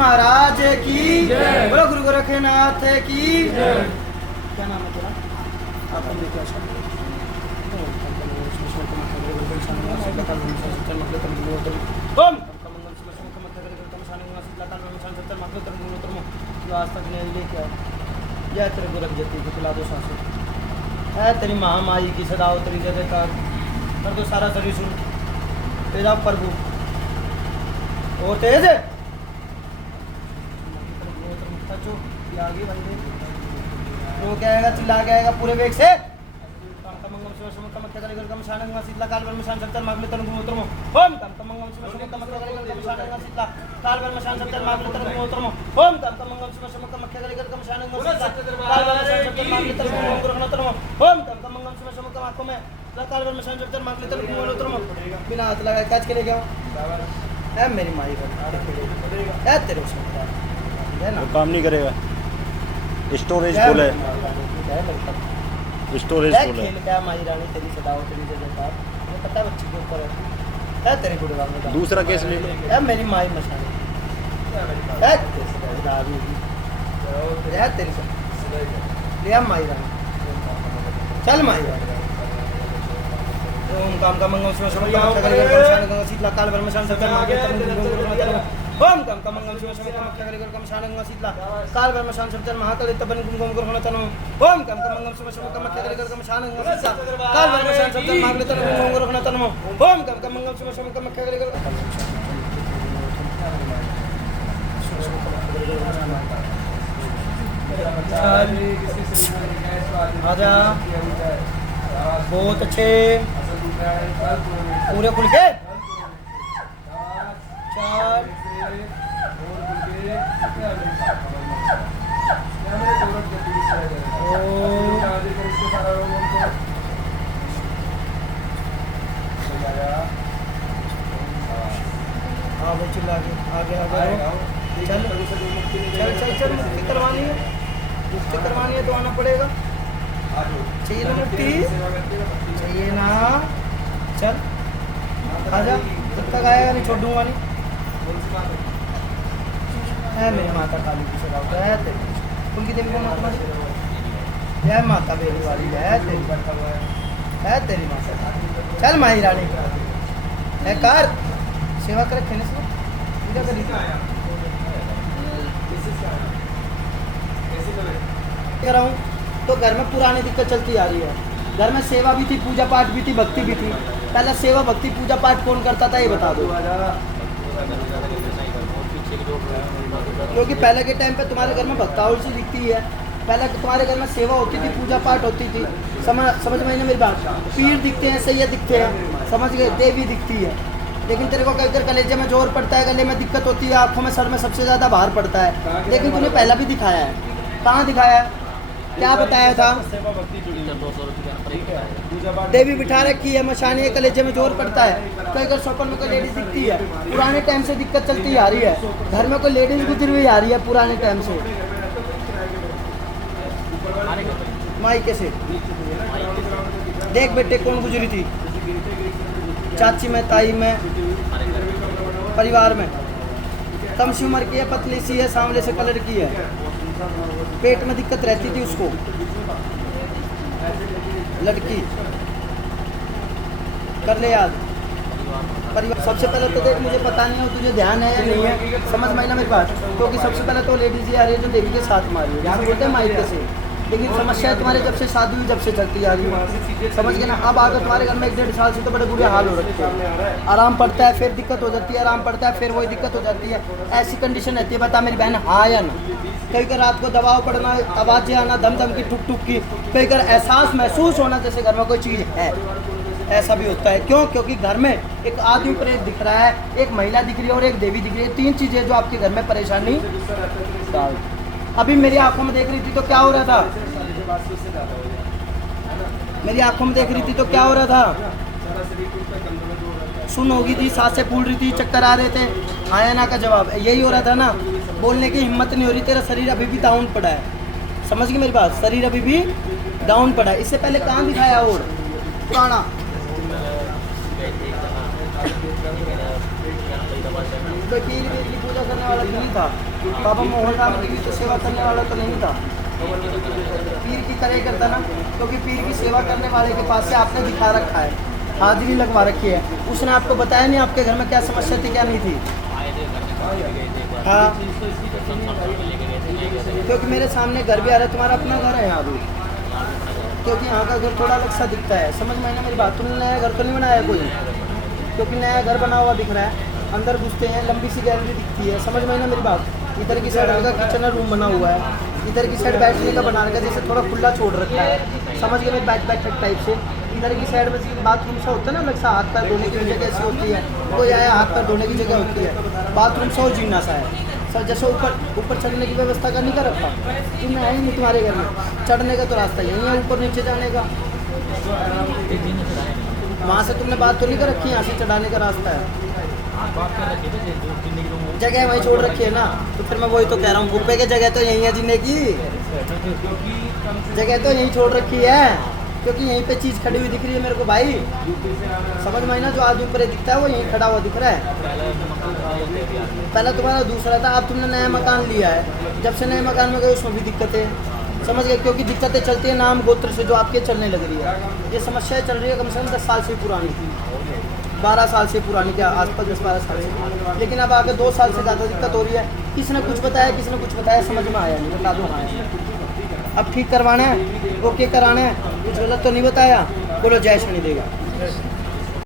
महाराज की जय। बोलो गुरु गोरखनाथ की जय। क्या नाम है तेरा? आपने देखा आज तक नहीं लेके आओ जय तेरे गोरख जती को पिला दो सांसों है तेरी महामाई की सदा उतरी जय जयकार कर दो सारा शरीर सुन तेजा प्रभु और तेज आगे बंदे रो क्या आएगा चिल्ला के आएगा पूरे वेग से बिना हाथ लगाए कैच के ले गया मेरी माई तेरे काम नहीं करेगा। स्टोरेज फुल है, स्टोरेज फुल है। क्या माई रानी तेरी सदाओ तेरी जयकार ये पता है बच्ची के ऊपर है तेरे गुड़वा में दूसरा केस ले लो है मेरी माई मशानी है तेरी लिया माई रानी चल माई रानी ओम काम का मंगल शिव शम काम करेगा गंगा शीतला काल ब्रह्मशान सत्य मागे ओम काम का मंगल शिव शम काम करेगा कम शान गंगा शीतला काल ब्रह्मशान सत्य महाकाल तपन कुमकुम गुरहण तनु ओम काम का मंगल शिव शम काम करेगा कम शान गंगा शीतला काल ब्रह्मशान सत्य महाकाल तपन कुमकुम गुरहण तनु ओम काम का मंगल शिव शम काम करेगा आजा बहुत अच्छे पूरे खुल के चार चिल्ला आगे चल चल चल चल मुक्ति करवानी है तो आना पड़ेगा चाहिए ना मुक्ति चाहिए ना चल आजा जब तक आएगा नहीं छोड़ दूंगा नहीं है मेरी माता काली की सदा है तेरी उनकी देवी को माता जय माता बेरी वाली है तेरी माता चल माही रानी है कार सेवा कर खेने से पूजा करी कराऊं तो घर में पुरानी दिक्कत चलती आ रही है घर में सेवा भी थी पूजा पाठ भी थी भक्ति भी थी पहले सेवा भक्ति पूजा पाठ कौन करता था ये बता दो क्योंकि पहले के टाइम पे तुम्हारे घर में भक्तावल सी दिखती है पहले तुम्हारे घर में सेवा होती थी पूजा पाठ होती थी समझ में मेरी बात पीर दिखते हैं सैयद दिखते हैं समझ गए देवी दिखती है लेकिन तेरे को कई बार कलेजे में जोर पड़ता है गले में दिक्कत होती है आंखों में सर में सबसे ज़्यादा भार पड़ता है लेकिन तूने पहला भी दिखाया है कहाँ दिखाया है क्या बताया था देवी बिठा रखी है मशानी कलेजे में जोर पड़ता है कई बार सपन में कोई लेडीज दिखती है पुराने टाइम से दिक्कत चलती आ रही है घर में कोई लेडीज गुजरी हुई आ रही है पुराने टाइम से मायके से देख बेटे कौन गुजरी थी चाची में ताई में परिवार में कम सी उम्र की है पतली सी है सांवले से कलर की है पेट में दिक्कत रहती थी उसको लड़की कर ले याद परिवार सबसे पहले तो देख मुझे पता नहीं है तुझे ध्यान है या नहीं है समझ में ना मेरी बात क्योंकि सबसे पहले तो लेडीज ही आ रही है जो देवी के साथ मारी है यहाँ बोलते हैं मायके से लेकिन समस्या तुम्हारे जब से शादी हुई जब से चलती आ रही है समझ गए ना अब आकर तुम्हारे घर में 1-1.5 साल से तो बड़े बुरे हाल हो रखे हैं आराम पड़ता है फिर दिक्कत हो जाती है आराम पड़ता है फिर वही दिक्कत हो जाती है ऐसी कंडीशन रहती है बता मेरी बहन हाँ या ना कई कर रात को दबाव पड़ना आवाज़ें आना दम दम की टुक टुक की कई कर एहसास महसूस होना जैसे घर में कोई चीज़ है ऐसा भी होता है क्यों क्योंकि घर में एक आदमी प्रेत दिख रहा है एक महिला दिख रही है और एक देवी दिख रही है 3 चीज़ें जो आपके घर में परेशानी डाल अभी मेरी आंखों में देख रही थी तो क्या हो रहा था मेरी आंखों में देख रही थी तो क्या हो रहा था सुन होगी थी सांसें फूल रही थी चक्कर आ रहे थे आया ना का जवाब यही हो रहा था ना बोलने की हिम्मत नहीं हो रही तेरा शरीर अभी भी डाउन पड़ा है समझ गई मेरी बात शरीर अभी भी डाउन पड़ा है इससे पहले कहाँ दिखाया और पुराना कोई पीर वीर की पूजा करने वाला नहीं था। बाबा मोहन राम की भी तो सेवा करने वाला तो नहीं था, पीर की तरह करता ना, क्योंकि पीर की सेवा करने वाले के पास से आपने दिखा रखा है, हाजिरी लगवा रखी है, उसने आपको बताया नहीं आपके घर में क्या समस्या थी क्या नहीं थी। हाँ, क्योंकि मेरे सामने घर भी आ रहा है, तुम्हारा अपना घर है यहाँ भी, क्योंकि यहाँ का घर थोड़ा अलग सा दिखता है, समझ में आना मेरी बात। तुमने नया घर तो नहीं बनाया कोई, क्योंकि नया घर बना हुआ दिख रहा है, अंदर घुसते हैं लंबी सी गैलरी दिखती है, समझ में आना मेरी बात। इधर की साइड हल्का किचन रूम बना हुआ है, इधर की साइड बैठने का बना रखा है, जैसे थोड़ा खुला छोड़ रखा है, समझ गए, बैठ टाइप से। इधर की साइड में बाथरूम सा होता है ना, अलग सा हाथ पैर धोने की जगह ऐसी होती है, कोई आया हाथ पैर धोने की जगह होती है, बाथरूम सा और जीना सा है सर, जैसे ऊपर चढ़ने की व्यवस्था का नहीं कर रखा, तुमने है ही नहीं तुम्हारे घर में, चढ़ने का तो रास्ता यही है, ऊपर नीचे जाने का, वहाँ से तुमने बात तो नहीं कर रखी, यहाँ से चढ़ाने का रास्ता है, जगह वहीं छोड़ रखी है ना, तो फिर मैं वही तो कह रहा हूँ, गुप्पे की जगह तो यहीं है जीने की, जगह तो यहीं छोड़ रखी है, क्योंकि यहीं पे चीज़ खड़ी हुई दिख रही है मेरे को भाई, समझ में आई ना, जो आज ऊपर दिखता है वो यहीं खड़ा हुआ दिख रहा है। पहला तुम्हारा दूसरा था, अब तुमने नया मकान लिया है, जब से नए मकान में गए उसमें भी दिक्कतें, समझ गए, क्योंकि दिक्कतें चलती है नाम गोत्र से जो आपके चलने लग रही है, ये समस्याएं चल रही है कम से कम 10 साल से पुरानी, 12 साल से पुरानी के आसपास, 10-12 साल से, लेकिन अब आगे 2 साल से ज़्यादा दिक्कत हो रही है। किसने कुछ बताया समझ में आया नहीं, बता दो हाँ, अब ठीक करवाना है, ओके कराना है, कुछ गलत तो नहीं बताया, बोलो जय शनि देगा।